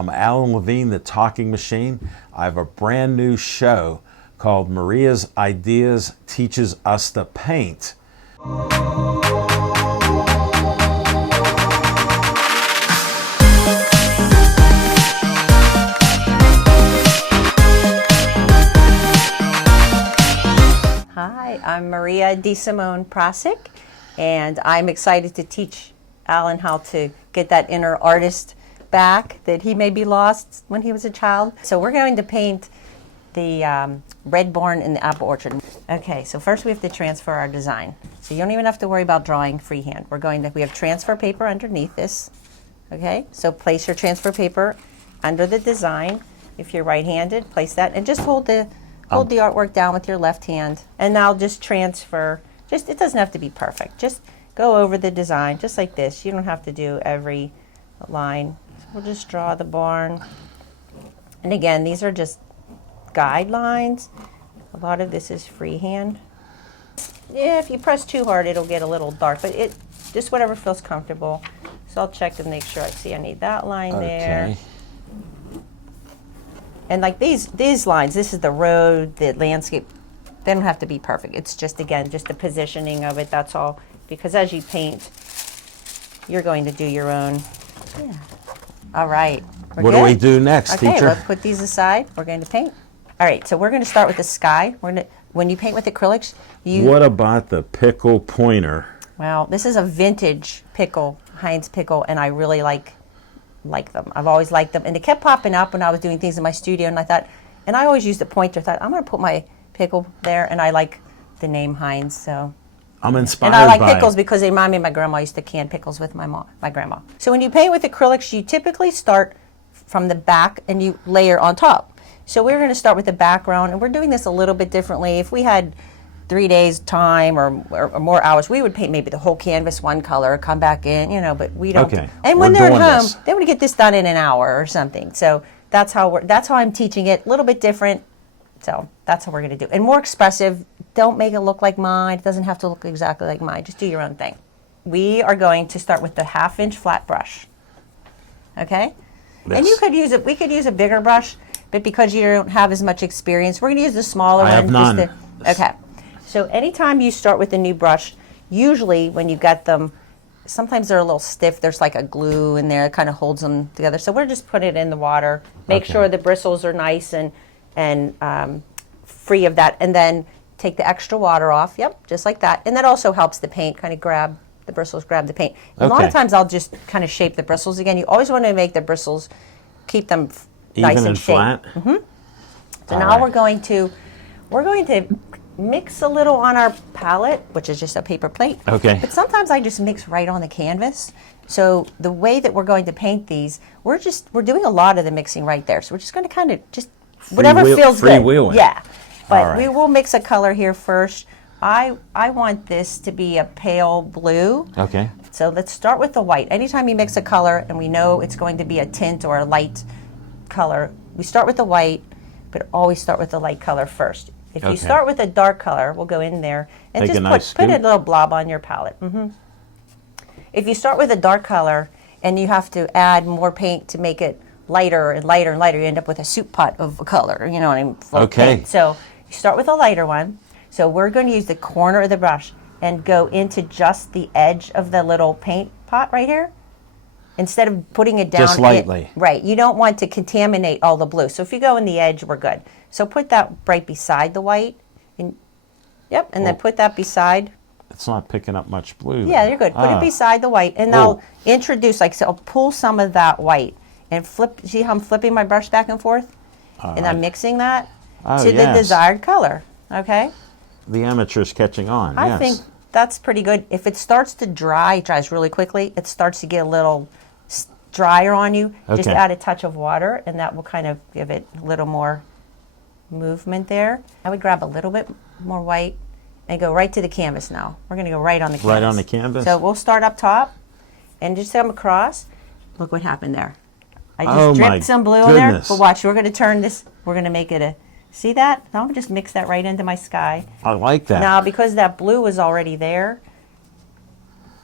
I'm Alan Levine, the Talking Machine. I have a brand new show called Maria's Ideas Teaches Us to Paint. Hi, I'm Maria DeSimone Prasic, and I'm excited to teach Alan how to get that inner artist back that he maybe lost when he was a child. So we're going to paint the red barn in the apple orchard. Okay, so first we have to transfer our design. So you don't even have to worry about drawing freehand. We have transfer paper underneath this. Okay, so place your transfer paper under the design. If you're right-handed, place that and just hold the artwork down with your left hand, and now just transfer. It doesn't have to be perfect. Just go over the design, just like this. You don't have to do every line. So we'll just draw the barn. And again, these are just guidelines. A lot of this is freehand. Yeah, if you press too hard, it'll get a little dark, but just whatever feels comfortable. So I'll check to make sure I see I need that line there. And like these lines, this is the road, the landscape, they don't have to be perfect. It's just, again, just the positioning of it, that's all. Because as you paint, you're going to do your own. Yeah. All right. What do we do next, teacher? Okay, let's put these aside. We're going to paint. All right, so we're going to start with the sky. When you paint with acrylics, What about the pickle pointer? Well, this is a vintage pickle, Heinz pickle, and I really like them. I've always liked them. And they kept popping up when I was doing things in my studio, and I always used the pointer. I thought, I'm going to put my pickle there, and I like the name Heinz, so. I'm inspired and I like by pickles because they remind me of my grandma. I used to can pickles with my grandma. So when you paint with acrylics, you typically start from the back and you layer on top. So we're going to start with the background, and we're doing this a little bit differently. If we had 3 days time or more hours, we would paint maybe the whole canvas one color, come back in, but we don't. Okay. And when they're at home, they want to get this done in an hour or something. So that's how I'm teaching it, a little bit different. So that's how we're going to do. And more expressive. Don't make it look like mine. It doesn't have to look exactly like mine. Just do your own thing. We are going to start with the 1/2-inch flat brush. Okay? Yes. And we could use a bigger brush, but because you don't have as much experience, we're going to use the smaller one. I have none. Okay. So anytime you start with a new brush, usually when you get them, sometimes they're a little stiff. There's like a glue in there that kind of holds them together. So we're just putting it in the water. Make sure the bristles are nice and free of that. And then take the extra water off. Yep, just like that. And that also helps the paint kind of grab the paint. A lot of times I'll just kind of shape the bristles again. You always want to make the bristles, keep them nice and shaped. flat. Mm-hmm. So now we're going to mix a little on our palette, which is just a paper plate. Okay. But sometimes I just mix right on the canvas. So the way that we're going to paint these, we're doing a lot of the mixing right there. So we're just going to kind of just whatever feels good. Freewheeling. Yeah. But right. we will mix a color here first. I want this to be a pale blue. Okay. So let's start with the white. Anytime you mix a color and we know it's going to be a tint or a light color, we start with the white, but always start with the light color first. If you start with a dark color, we'll go in there and just put a little blob on your palette. Mm-hmm. If you start with a dark color and you have to add more paint to make it lighter and lighter and lighter, you end up with a soup pot of a color, you know what I mean? Okay. Paint. So you start with a lighter one. So we're going to use the corner of the brush and go into just the edge of the little paint pot right here. Instead of putting it down. Just lightly. Right. You don't want to contaminate all the blue. So if you go in the edge, we're good. So put that right beside the white. And then put that beside. It's not picking up much blue. Yeah, you're good. Put it beside the white. And I'll introduce, I'll pull some of that white and flip. See how I'm flipping my brush back and forth? And I'm mixing that to the desired color. Okay? The amateur's catching on. I think that's pretty good. If it starts to dry, it dries really quickly. It starts to get a little drier on you. Just add a touch of water, and that will kind of give it a little more movement there. I would grab a little bit more white and go right to the canvas now. We're going to go right on the canvas. Right on the canvas? So we'll start up top and just come across. Look what happened there. I just dripped some blue in there. But watch, we're going to turn this. We're going to make it a See that? Now I'm just mix that right into my sky. I like that. Now, because that blue is already there,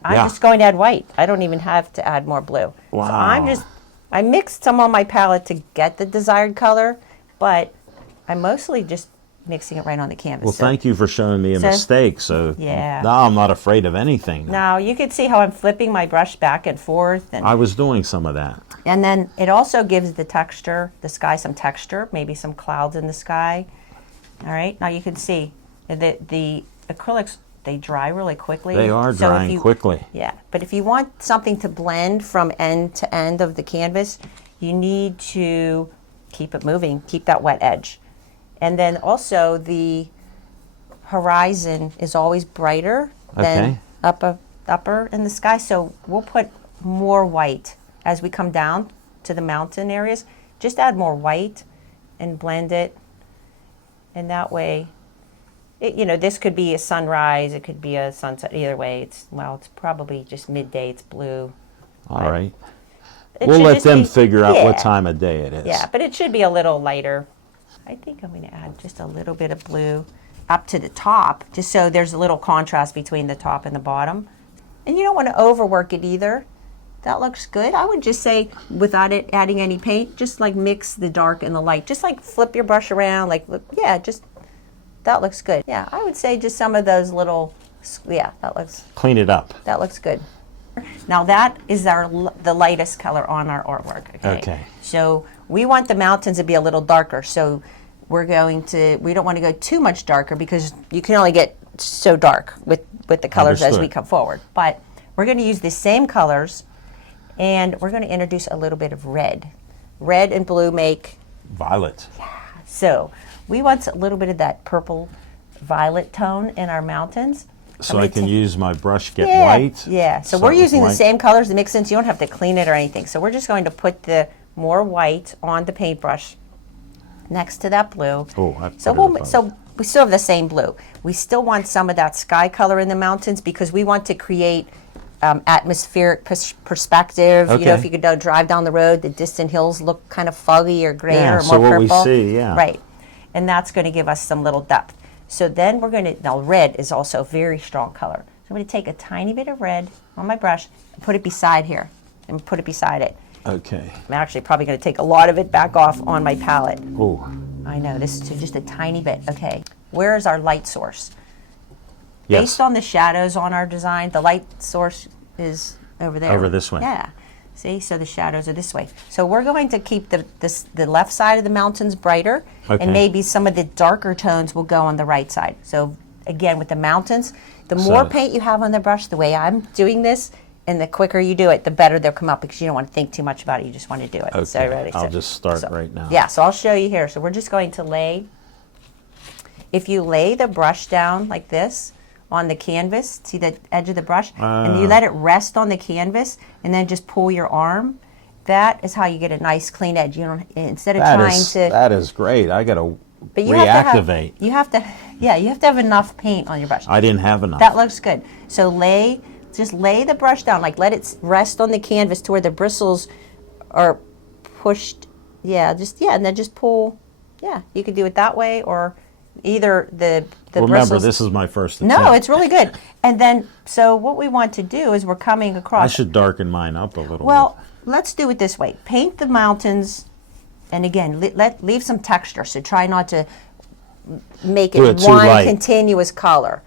I'm just going to add white. I don't even have to add more blue. Wow. So I'm just I mixed some on my palette to get the desired color, but I'm mostly just mixing it right on the canvas. Well, So thank you for showing me a mistake. So Yeah. now I'm not afraid of anything. now you can see how I'm flipping my brush back and forth, I was doing some of that. and then it also gives the texture, the sky, some texture, maybe some clouds in the sky. All right, now you can see the acrylics, they dry really quickly. They are So if drying you- quickly. Yeah, but if you want something to blend from end to end of the canvas, you need to keep it moving, keep that wet edge. And then also the horizon is always brighter than upper in the sky, so we'll put more white as we come down to the mountain areas. Just add more white and blend it, and that way, this could be a sunrise, it could be a sunset. Either way, it's probably just midday. It's blue. All right. It We'll should let just them be- figure out what yeah. time of day it is. Yeah, but it should be a little lighter. I think I'm going to add just a little bit of blue up to the top, just so there's a little contrast between the top and the bottom. And you don't want to overwork it either. That looks good. I would just say, without it adding any paint, just like mix the dark and the light. Just like flip your brush around, that looks good. Yeah, I would say just some of those little, Clean it up. that looks good. Now that is the lightest color on our artwork. Okay. So we want the mountains to be a little darker. So we don't want to go too much darker because you can only get so dark with the colors as we Understood. come forward. But we're going to use the same colors, and we're going to introduce a little bit of red. Red and blue make, Violet. so we want a little bit of that purple violet tone in our mountains. So I'm I gonna can ta- use my brush, get Yeah, white. yeah. So start we're with using the white. same colors to mix in, so you don't have to clean it or anything. So we're just going to put the more white on the paintbrush next to that blue. Oh, I So put it above. so we still have the same blue. We still want some of that sky color in the mountains because we want to create atmospheric perspective. Okay. If you could drive down the road, the distant hills look kind of foggy or gray Yeah, or more so what we purple. see, yeah. Right. And that's going to give us some little depth. So then now red is also a very strong color. So I'm going to take a tiny bit of red on my brush and put it beside here and put it beside it. Okay. I'm actually probably going to take a lot of it back off on my palette. Oh, I know, this is just a tiny bit. Okay, where is our light source? yes. Based on the shadows on our design, the light source is over there. Over this way. Yeah. See, so the shadows are this way. So we're going to keep the left side of the mountains brighter, Okay. and maybe some of the darker tones will go on the right side. So again, with the mountains, the more So- paint you have on the brush, the way I'm doing this, and the quicker you do it, the better they'll come up because you don't want to think too much about it. You just want to do it. So Okay, ready? I'll just start right now. Yeah, so I'll show you here. So we're just going to if you lay the brush down like this on the canvas, see the edge of the brush, and you let it rest on the canvas and then just pull your arm, that is how you get a nice clean edge. You don't, instead of That is great. I got to but you reactivate. you have to have enough paint on your brush. I didn't have enough. That looks good. So just lay the brush down, like let it rest on the canvas to where the bristles are pushed. And then just pull. Yeah, you could do it that way, or either the Remember, bristles. this is my first attempt. No, it's really good. And then, so what we want to do is we're coming across. I should darken mine up a little Well, let's do it this way. Paint the mountains, and again, leave some texture. So try not to make Do it it too one light. continuous color.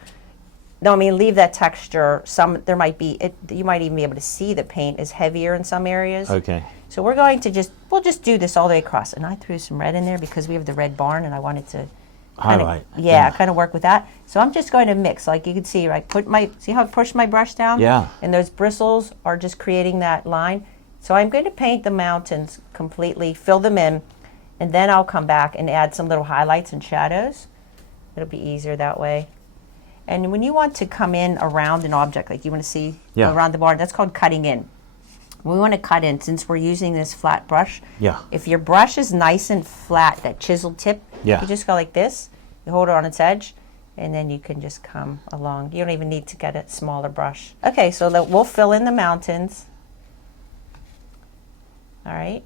No, I mean leave that texture. There might be you might even be able to see the paint is heavier in some areas. bit. Okay. So we're going to we'll just do this all the way across. And I threw some red in there because we have the red barn, and I wanted to Highlight. kind of work with that. So I'm just going to mix, like you can see, right? See how I pushed my brush down? Yeah. And those bristles are just creating that line. So I'm going to paint the mountains completely, fill them in, and then I'll come back and add some little highlights and shadows. It'll be easier that way. And when you want to come in around an object, like you want to see Yeah. around the barn, that's called cutting in. We want to cut in, since we're using this flat brush. Yeah. If your brush is nice and flat, that chiseled tip, Yeah. you just go like this, you hold it on its edge, and then you can just come along. You don't even need to get a smaller brush. Okay, so we'll fill in the mountains. All right.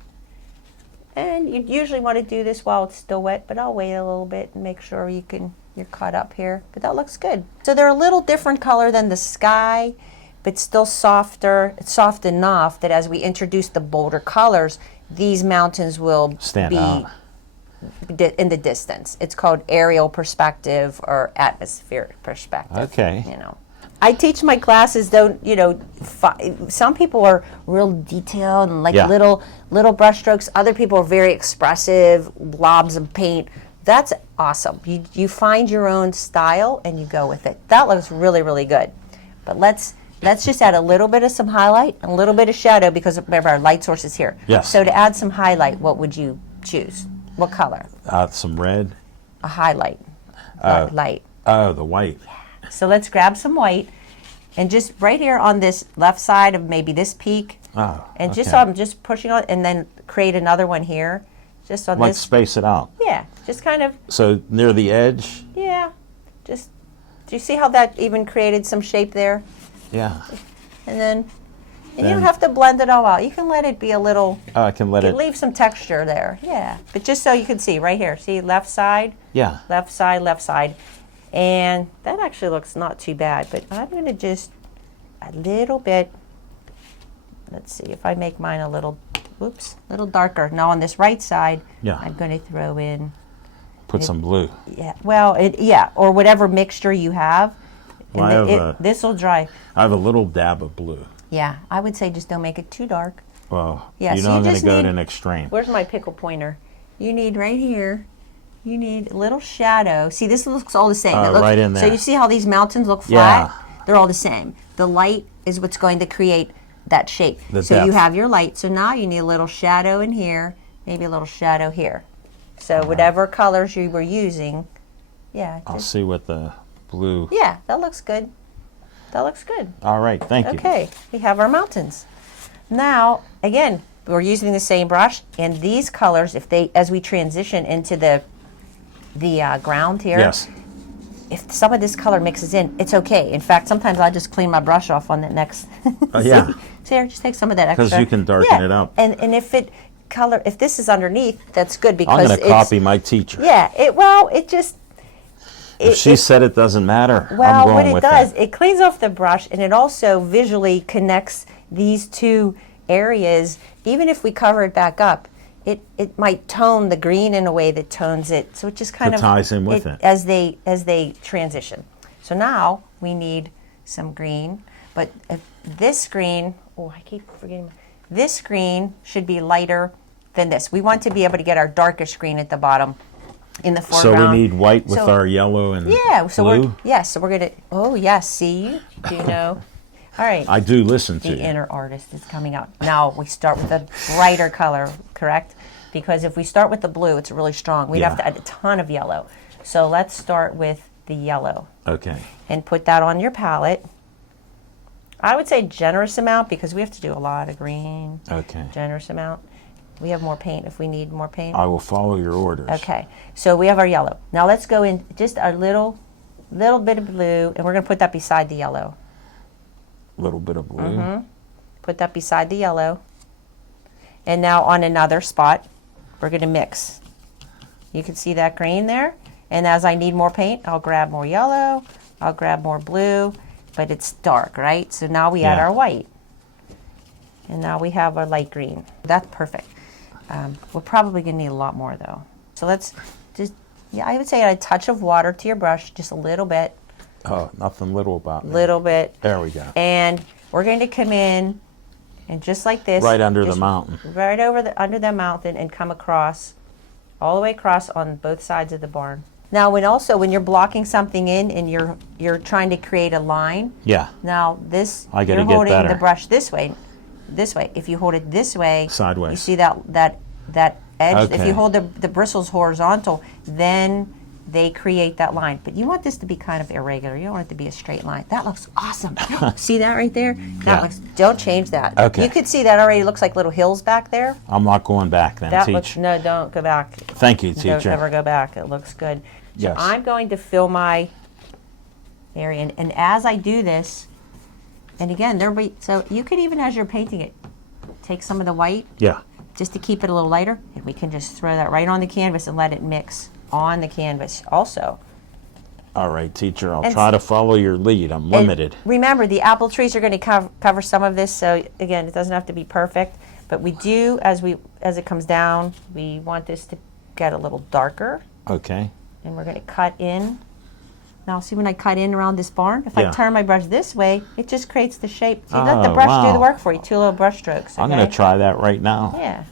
And you usually want to do this while it's still wet, but I'll wait a little bit and make sure you're caught up here. But that looks good. So they're a little different color than the sky, but still softer. It's soft enough that as we introduce the bolder colors, these mountains will Stand be out. in the distance. It's called aerial perspective or atmospheric perspective. Okay. You know, I teach my classes. Don't you know? Some people are real detailed and like Yeah. little brush strokes. Other people are very expressive, blobs of paint. That's awesome. You find your own style and you go with it. That looks really, really good. But let's just add a little bit of some highlight, a little bit of shadow, because remember our light source is here. Yes. So to add some highlight, what would you choose? What color? Some red. A highlight. Light. Oh, the white. So let's grab some white and just right here on this left side of maybe this peak. Oh, And just okay. so I'm just pushing on, and then create another one here. Just on Like this. space it out. Yeah. Just kind of, So near the edge. yeah. Just, do you see how that even created some shape there? Yeah. And then you Then- don't have to blend it all out. You can let it be a little, I can let it. leave some texture there. Yeah. But just so you can see right here. See left side, Yeah. left side, left side. And that actually looks not too bad. But I'm going to just a little bit, let's see if I make mine a little, little darker. Now on this right side, Yeah. I'm going to throw in, Put some blue. yeah, well, yeah, or whatever mixture you have. Well, I have This will dry. I have a little dab of blue. Yeah, I would say just don't make it too dark. Well, Yeah, you so know you I'm going to just go need- to an extreme. Where's my pickle pointer? You need right here. You need a little shadow. See, this looks all the same. It looks, right in So there. you see how these mountains look flat? Yeah. They're all the same. The light is what's going to create that shape. The So you depth. have your light. So now you need a little shadow in here, maybe a little shadow here. So whatever colors you were using, yeah. I'll just- see what the blue. yeah, that looks good. That looks good. All right. Thank you. Okay, we have our mountains. Now, again, we're using the same brush, and these colors, if they, as we transition into the ground here, Yes. if some of this color mixes in, it's okay. In fact, sometimes I just clean my brush off on the next. Yeah. See, here, just take some of that extra. 'Cause you can darken it up. And if this is underneath, that's good because I'm going to it's, copy my teacher. Yeah, it just. If she said it doesn't matter, I'm Well, going what it with does, it. it cleans off the brush, and it also visually connects these two areas. Even if we cover it back up, it might tone the green in a way that tones it. So it just kind It of ties in with it. as they transition. So now we need some green, but if this green, I keep forgetting. This green should be lighter than this. We want to be able to get our darkest green at the bottom in the So foreground. we need white with So- our yellow and Yeah, so blue. we're gonna. Oh yes, see, do you know? All right, I do listen to the you. inner artist is coming out. Now we start with a brighter color, correct? Because if we start with the blue, it's really strong. We'd have Yeah. to add a ton of yellow. So let's start with the yellow Okay. and put that on your palette. I would say generous amount because we have to do a lot of green. Okay. Generous amount. We have more paint if we need more paint. I will follow your orders. Okay, so we have our yellow. Now let's go in just a little bit of blue, and we're going to put that beside the yellow. Little bit of blue. Put that beside the yellow. And now on another spot, we're going to mix. You can see that green there. And as I need more paint, I'll grab more yellow, I'll grab more blue, but it's dark, right? So now we add Yeah. our white. And now we have our light green. That's perfect. We're probably going to need a lot more though. So let's just, I would say add a touch of water to your brush, just a little bit, Oh, nothing little about me. little bit. There we go. And we're going to come in and just like this. Right under the just mountain. Right under the mountain and come across, all the way across on both sides of the barn. Now when you're blocking something in and you're trying to create a line, Yeah. now this, I gotta you're get holding the better. brush this way. If you hold it this way, Sideways. you see that edge. If Okay. you hold the bristles horizontal, then they create that line. But you want this to be kind of irregular. You don't want it to be a straight line. That looks awesome. See that right there? Yeah. Don't change that. Okay. You could see that already. It looks like little hills back there. I'm not going back then, That teach. looks, no, don't go back. Thank you, Don't teacher. ever go back. It looks good. So Yes. I'm going to fill my area. And as I do this, and again, so you could even, as you're painting it, take some of the white Yeah. just to keep it a little lighter, and we can just throw that right on the canvas and let it mix on the canvas also. All right, teacher, I'll And try to follow your lead. I'm limited. Remember, the apple trees are going to cover some of this, so again, it doesn't have to be perfect, but we do, as it comes down, we want this to get a little darker, Okay. and we're going to cut in. Now, see when I cut in around this barn? If I Yeah. turn my brush this way, it just creates the shape. So you let the brush do the wow. work for you, 2 little brush strokes. I'm going to okay? try that right now. Yeah.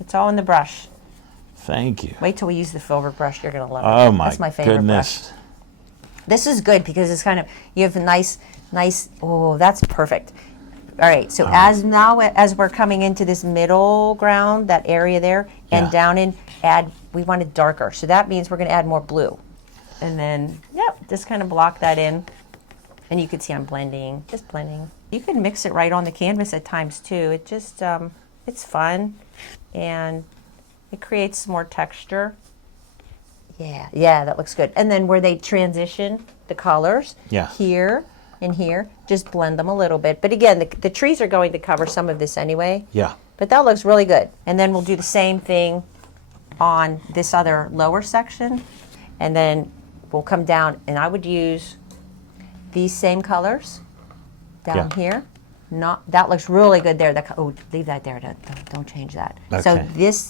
It's all in the brush. Thank you. Wait till we use the filbert brush. You're going to love it. Oh, my That's my favorite brush. goodness. This is good because it's kind of, you have a nice, oh, that's perfect. All right, so as we're coming into this middle ground, that area there, and Yeah. down in, we want it darker. So that means we're going to add more blue. And then, yep, just kind of block that in. And you can see I'm blending, just blending. You can mix it right on the canvas at times too. It just, it's fun and it creates more texture. Yeah, that looks good. And then where they transition the colors, Yeah. here and here, just blend them a little bit. But again, the trees are going to cover some of this anyway. Yeah. But that looks really good. And then we'll do the same thing on this other lower section. And then we'll come down, and I would use these same colors down Yeah. here. That looks really good there. Leave that there. Don't change that. So Okay.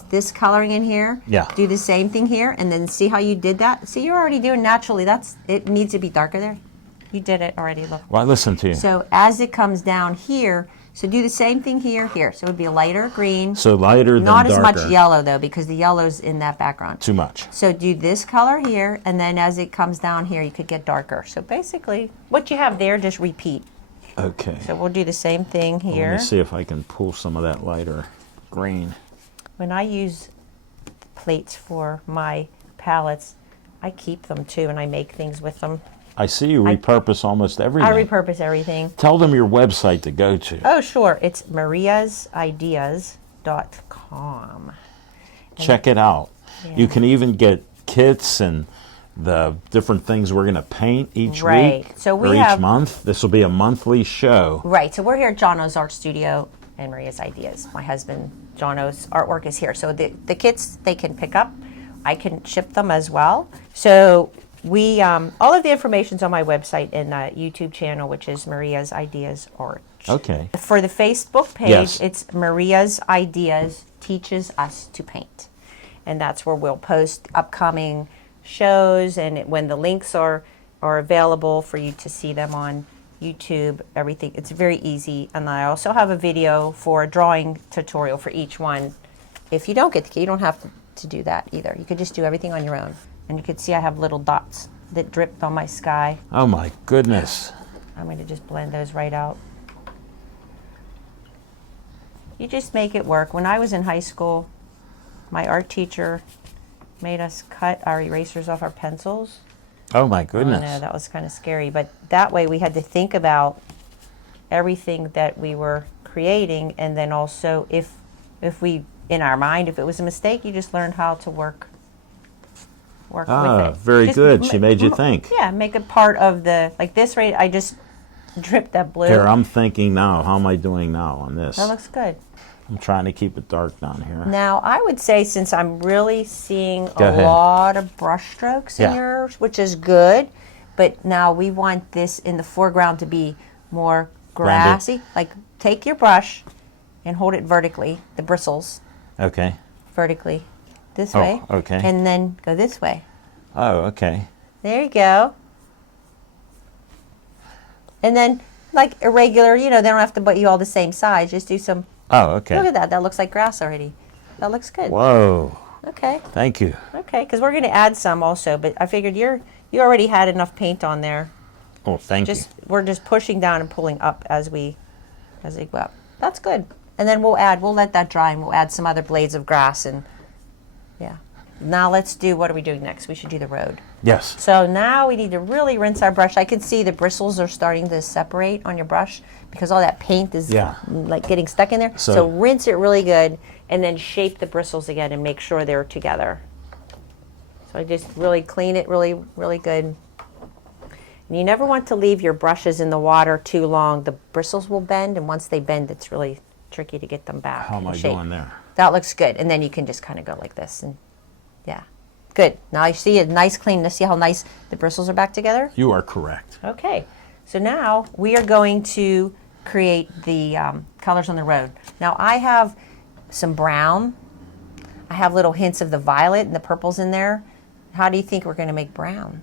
this coloring in here. Yeah. Do the same thing here, and then see how you did that. See, you're already doing naturally. It needs to be darker there. You did it already. Look. Well, listen to you. So as it comes down here, so do the same thing here. So it would be a lighter green. So lighter than Not darker. as much yellow though, because the yellow's in that background. Too much. So do this color here, and then as it comes down here, you could get darker. So basically, what you have there, just repeat. Okay. So we'll do the same thing Let here. me see if I can pull some of that lighter green. When I use plates for my palettes, I keep them too, and I make things with them. I see you repurpose almost everything. I repurpose everything. Tell them your website to go to. Oh, sure. It's mariasideas.com. Check it out. Yeah. You can even get kits and the different things we're going to paint each Right. week So we or each have- month. This will be a monthly show. Right. So we're here at John O's Art Studio and Maria's Ideas. My husband, John O's artwork is here. So the kits they can pick up. I can ship them as well. So we all of the information's on my website and YouTube channel, which is Maria's Ideas Art. Okay. For the Facebook page, Yes. it's Maria's Ideas Teaches Us to Paint. And that's where we'll post upcoming shows, and when the links are available for you to see them on YouTube, everything. It's very easy. And I also have a video for a drawing tutorial for each one. If you don't get the key, you don't have to do that either. You could just do everything on your own. And you can see I have little dots that dripped on my sky. Oh my goodness. I'm going to just blend those right out. You just make it work. When I was in high school, my art teacher made us cut our erasers off our pencils. Oh my I goodness. know, that was kind of scary. But that way we had to think about everything that we were creating, and then also if we, in our mind, if it was a mistake, you just learned how to work with it. Very Just good. She made you think. Yeah, make it part of the, like this right, I just dripped that blue. Here, I'm thinking now, how am I doing now on this? That looks good. I'm trying to keep it dark down here. Now, I would say, since I'm really seeing Go a ahead. lot of brush strokes in Yeah. yours, which is good, but now we want this in the foreground to be more grassy. Like, take your brush and hold it vertically, the bristles Okay. vertically, this Oh, way. okay. And then go this way. Oh, okay. There you go. And then, like irregular, they don't have to put you all the same size. Just do some. Oh, okay. Look at that. That looks like grass already. That looks good. Whoa. Okay. Thank you. Okay, because we're going to add some also, but I figured you already had enough paint on there. Oh, thank you. We're just pushing down and pulling up as we go up. That's good. And then we'll let that dry, and we'll add some other blades of grass, and yeah. Now what are we doing next? We should do the road. Yes. So now we need to really rinse our brush. I can see the bristles are starting to separate on your brush because all that paint is like getting stuck in there. So rinse it really good and then shape the bristles again and make sure they're together. So I just really clean it really, really good. And you never want to leave your brushes in the water too long. The bristles will bend, and once they bend, it's really tricky to get them back. How am I in shape. doing there? That looks good. And then you can just kind of go like this, and yeah. Good. Now you see a nice clean. See how nice the bristles are back together? You are correct. Okay. So now we are going to create the colors on the road. Now I have some brown. I have little hints of the violet and the purples in there. How do you think we're going to make brown?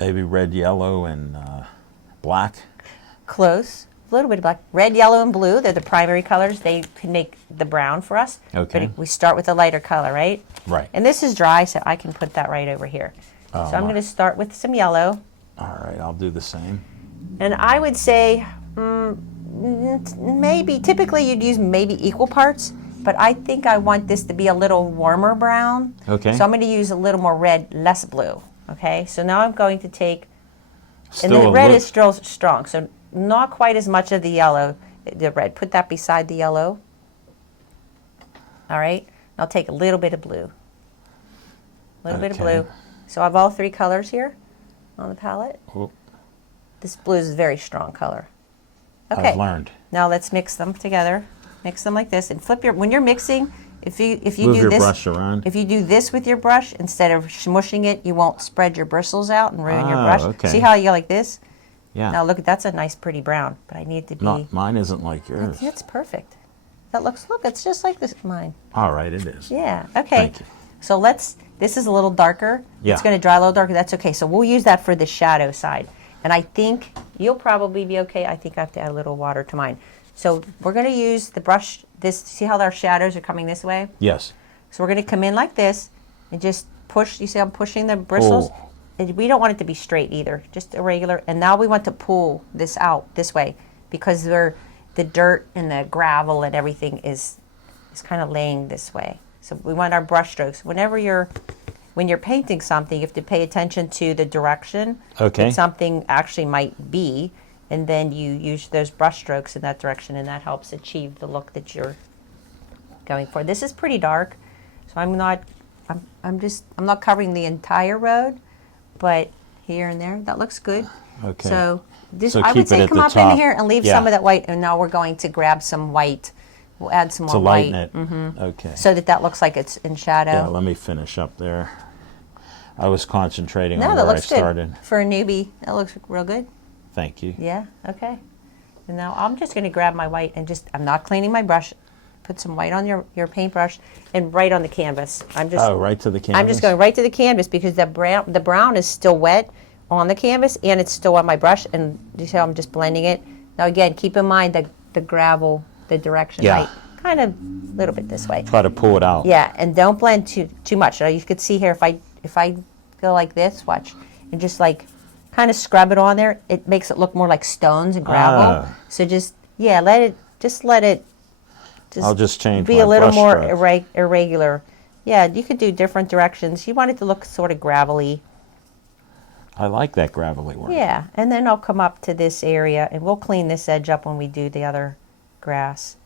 Maybe red, yellow, and black. Close. A little bit of black. Red, yellow, and blue. They're the primary colors. They can make the brown for us. Okay. But we start with a lighter color, right? Right. And this is dry, so I can put that right over here. So I'm going to start with some yellow. All right, I'll do the same. And I would say maybe, typically you'd use maybe equal parts, but I think I want this to be a little warmer brown. Okay. So I'm going to use a little more red, less blue. Okay, so now I'm going to take, Still and the a red lit- is still strong, so not quite as much of the yellow, the red. Put that beside the yellow. All right, I'll take a little bit of blue. A little bit of Okay. blue. So I have all three colors here on the palette. Oh, This blue is a very strong color. Okay. I've learned. Now let's mix them together. Mix them like this, and flip your. When you're mixing, if you Move do your this, brush around. if you do this with your brush instead of smushing it, you won't spread your bristles out and ruin your Oh, brush. okay. See how you go like this? Yeah. Now look, that's a nice pretty brown, but I need it to be. Not, mine isn't like yours. It's perfect. That looks. Look, it's just like this mine. All right, it is. Yeah. Okay. Thank you. So let's. This is a little darker. Yeah. It's going to dry a little darker. That's okay. So we'll use that for the shadow side. And I think you'll probably be okay. I think I have to add a little water to mine. So we're going to use the brush. This. See how our shadows are coming this way? Yes. So we're going to come in like this and just push. You see I'm pushing the bristles? Oh. And we don't want it to be straight either, just irregular. And now we want to pull this out this way because the dirt and the gravel and everything is kind of laying this way. So we want our brush strokes. When you're painting something, you have to pay attention to the direction Okay. that something actually might be, and then you use those brush strokes in that direction, and that helps achieve the look that you're going for. This is pretty dark, so I'm not covering the entire road, but here and there, that looks good. Okay. So this, So I keep would it say at come the up top. in here and leave Yeah. some of that white, and now we're going to grab some white. We'll add some To more lighten white. it. Okay. So that looks like it's in shadow. Yeah, let me finish up there. I was concentrating No, on that where I looks good. started. For a newbie, that looks real good. Thank you. Yeah, okay. And now I'm just going to grab my white and I'm not cleaning my brush. Put some white on your paintbrush and right on the canvas. Oh, right to the canvas? I'm just going right to the canvas because the brown is still wet on the canvas and it's still on my brush. And you see how I'm just blending it? Now again, keep in mind the gravel, the direction, Yeah. right? Kind of a little bit this way. Try to pull it out. Yeah, and don't blend too much. Now you could see here if I go like this, watch, and just like kind of scrub it on there, it makes it look more like stones and gravel. Ah. So let it I'll just change be my a little brush more stroke. irregular. Yeah, you could do different directions. You want it to look sort of gravelly. I like that gravelly work. Yeah, and then I'll come up to this area and we'll clean this edge up when we do the other grass.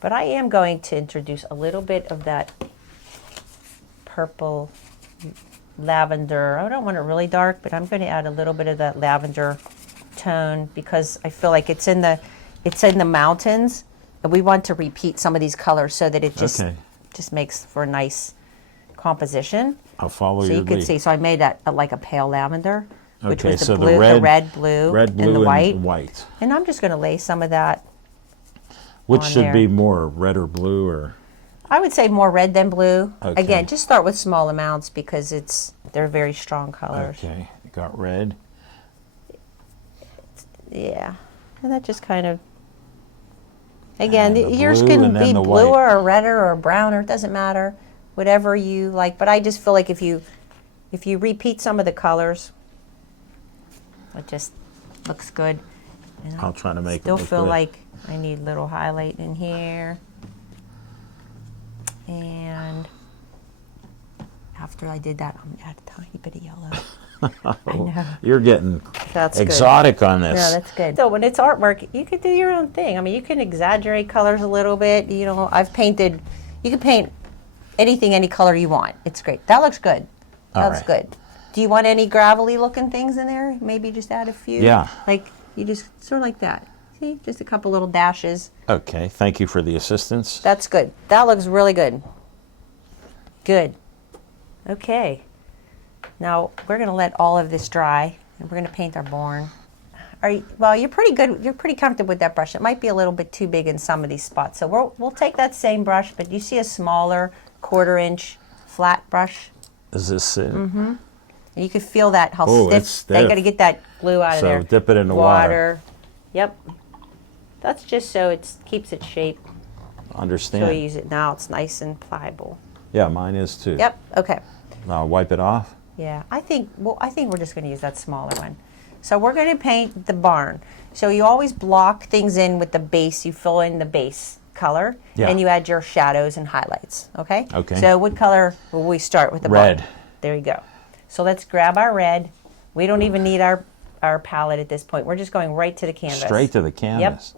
But I am going to introduce a little bit of that purple lavender. I don't want it really dark, but I'm going to add a little bit of that lavender tone because I feel like it's in the mountains, and we want to repeat some of these colors so that it just makes for a nice composition. I'll follow So your you can lead. see. So I made that like a pale lavender, which Okay, was the so blue, the red, blue, red, blue, and the white. and white. And I'm just going to lay some of that. Which on should there. be more, red or blue, or? I would say more red than blue. Okay. Again, just start with small amounts because they're very strong colors. Okay, got red. Yeah, and that just kind of. Again, And the yours blue can and then be the bluer white. or redder or browner. It doesn't matter, whatever you like. But I just feel like if you repeat some of the colors, it just looks good. And I'll try to make it still look feel good. like I need a little highlight in here. And after I did that, I'm going to add a tiny bit of yellow. I know. You're getting That's good. exotic on this. No, that's good. So when it's artwork, you could do your own thing. I mean, you can exaggerate colors a little bit. You know, you can paint anything, any color you want. It's great. That looks good. All That's right. good. Do you want any gravelly looking things in there? Maybe just add a few? Yeah. Like, you just sort of like that. See, just a couple little dashes. Okay, thank you for the assistance. That's good. That looks really good. Good. Okay. Now we're going to let all of this dry, and we're going to paint our barn. Well, you're pretty good. You're pretty comfortable with that brush. It might be a little bit too big in some of these spots. So we'll take that same brush, but you see a smaller 1/4-inch flat brush. Is this it? And you can feel that how Oh, stiff. it's stiff. They got to get that glue out of So there. dip it in the water. Yep. That's just so it keeps its shape. Understand. So we use it now. It's nice and pliable. Yeah, mine is too. Yep. Okay. Now wipe it off. Yeah. I think we're just going to use that smaller one. So we're going to paint the barn. So you always block things in with the base. You fill in the base color, Yeah. and you add your shadows and highlights. Okay. Okay. So what color will we start with the Red. barn? There you go. So let's grab our red. We don't even need our palette at this point. We're just going right to the canvas. Straight to the canvas.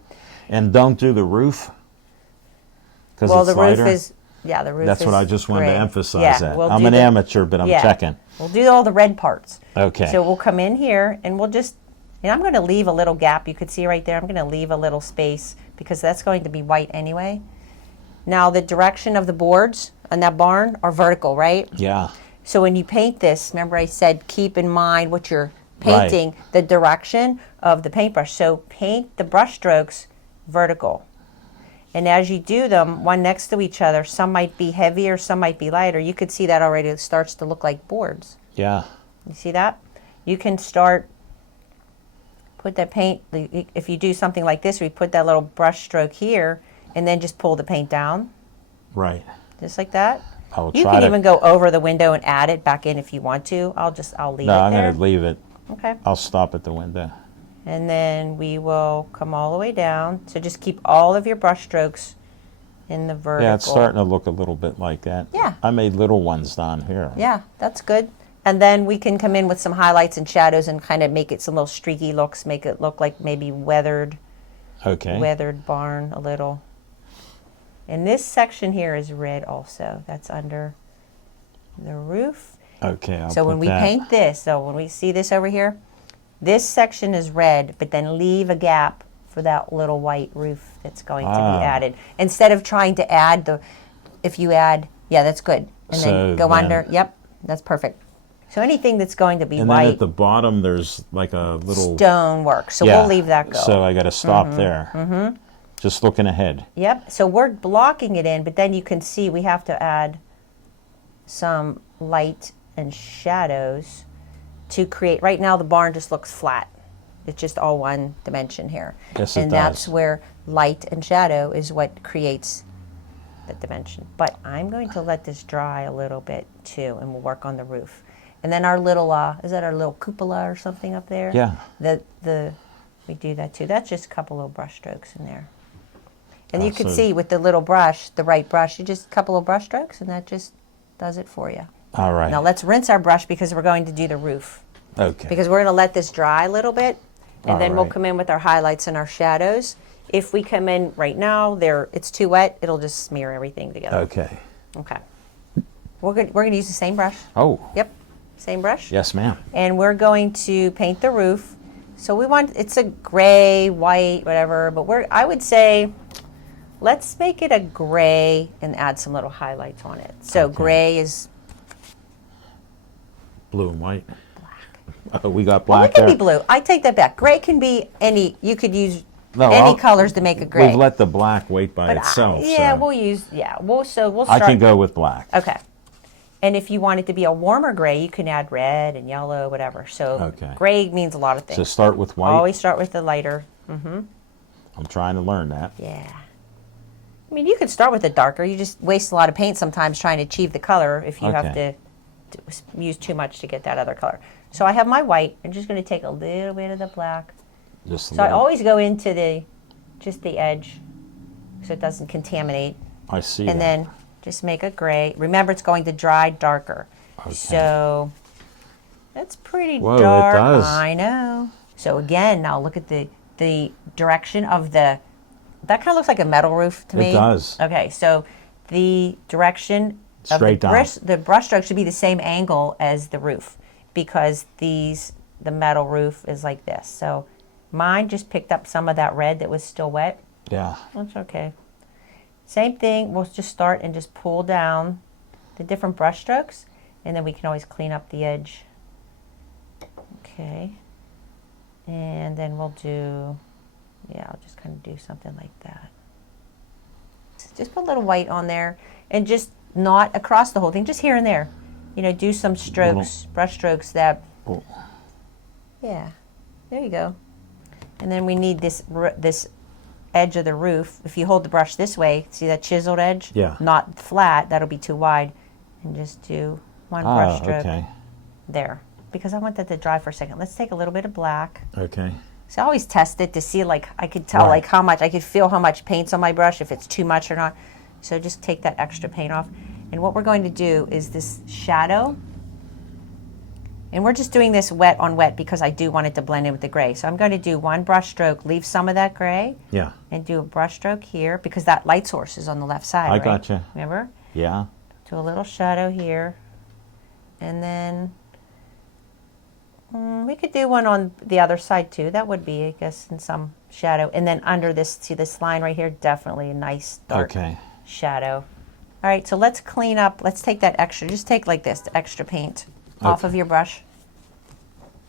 And don't do the roof. Because Well, it's the roof lighter. is, yeah, the roof That's is what I just wanted gray. to emphasize. Yeah, That we'll I'm do an amateur, but I'm yeah, checking. We'll do all the red parts. Okay. So we'll come in here and we'll just, and I'm going to leave a little gap. You could see right there, I'm going to leave a little space because that's going to be white anyway. Now the direction of the boards on that barn are vertical, right? Yeah. So when you paint this, remember I said keep in mind what you're painting, the direction of the paintbrush. So paint the brush strokes vertical. And as you do them, one next to each other, some might be heavier, some might be lighter. You could see that already. It starts to look like boards. Yeah. You see that? You can start, put that paint, if you do something like this, where you put that little brush stroke here, and then just pull the paint down, Right. just like that. I will You try can to. even go over the window and add it back in if you want to. I'll leave No, it I'm there. going to leave it. Okay. I'll stop at the window. And then we will come all the way down. So just keep all of your brush strokes in the vertical. Yeah, it's starting to look a little bit like that. Yeah. I made little ones down here. Yeah, that's good. And then we can come in with some highlights and shadows and kind of make it some little streaky looks, make it look like maybe weathered barn a little. And this section here is red also. That's under the roof. Okay, I'll So put when we that. paint this, so when we see this over here, this section is red, but then leave a gap for that little white roof that's going to be added. Instead of trying to add if you add, yeah, that's good. And So then go then- under, yep, that's perfect. So anything that's going to be And then white, at the bottom, there's like a little. stone work. So Yeah, we'll leave that go. So I got to stop there. Mm-hmm. Just looking ahead. Yep, so we're blocking it in, but then you can see we have to add some light and shadows to create. Right now the barn just looks flat. It's just all one dimension here. Yes, it and that's does. where light and shadow is what creates the dimension. But I'm going to let this dry a little bit too, and we'll work on the roof. And then our little, is that our little cupola or something up there? Yeah. We do that too. That's just a couple little brush strokes in there. And you can So- see with the little brush, the right brush, you just a couple of brush strokes and that just does it for you. All right. Now let's rinse our brush because we're going to do the roof. Okay. Because we're going to let this dry a little bit, and then we'll Alright. come in with our highlights and our shadows. If we come in right now, it's too wet, it'll just smear everything together. Okay. Okay. We're going to use the same brush. Oh. Yep, same brush. Yes, ma'am. And we're going to paint the roof. So it's a gray, white, whatever, but I would say, let's make it a gray and add some little highlights on it. So Okay. gray is, Blue and white. Oh, we got well, black it can there. be blue. I take that back. Gray can be you could use No, any colors to make it gray. We've let the black wait by But itself. yeah, so we'll start. I can go with black. Okay. And if you want it to be a warmer gray, you can add red and yellow, whatever. So Okay. gray means a lot of things. So start with white. Always start with the lighter. I'm trying to learn that. Yeah. I mean, you could start with the darker. You just waste a lot of paint sometimes trying to achieve the color if you have Okay. to use too much to get that other color. So I have my white. I'm just going to take a little bit of the black. Just a So I little. always go into just the edge so it doesn't contaminate. I see And that. then just make a gray. Remember, it's going to dry darker. Okay. So that's pretty Whoa, it dark. does. I know. So again, now look at the direction of that kind of looks like a metal roof to It me. does. Okay, so the direction of Straight down. the brush stroke should be the same angle as the roof because the metal roof is like this. So mine just picked up some of that red that was still wet. Yeah. That's okay. Same thing, we'll just start and just pull down the different brush strokes, and then we can always clean up the edge. Okay. And then we'll do, yeah, I'll just kind of do something like that. Just put a little white on there, and just not across the whole thing, just here and there. You know, do some strokes, brush strokes that, yeah, there you go. And then we need this edge of the roof. If you hold the brush this way, see that chiseled edge? Yeah. Not flat, that'll be too wide. And just do one brush stroke there. Because I want that to dry for a second. Let's take a little bit of black. Okay. So I always test it to see, like, I could tell like how much, I could feel how much paint's on my brush, if it's too much or not. So just take that extra paint off. And what we're going to do is this shadow. And we're just doing this wet on wet because I do want it to blend in with the gray. So I'm going to do one brush stroke, leave some of that gray. Yeah. And do a brush stroke here because that light source is on the left side, I right? gotcha. Remember? Yeah. Do a little shadow here. And then we could do one on the other side too. That would be, I guess, in some shadow. And then under this, see this line right here? Definitely a nice dark shadow. All right, so let's clean up. Let's take that extra, just take like this, the extra paint off of your brush.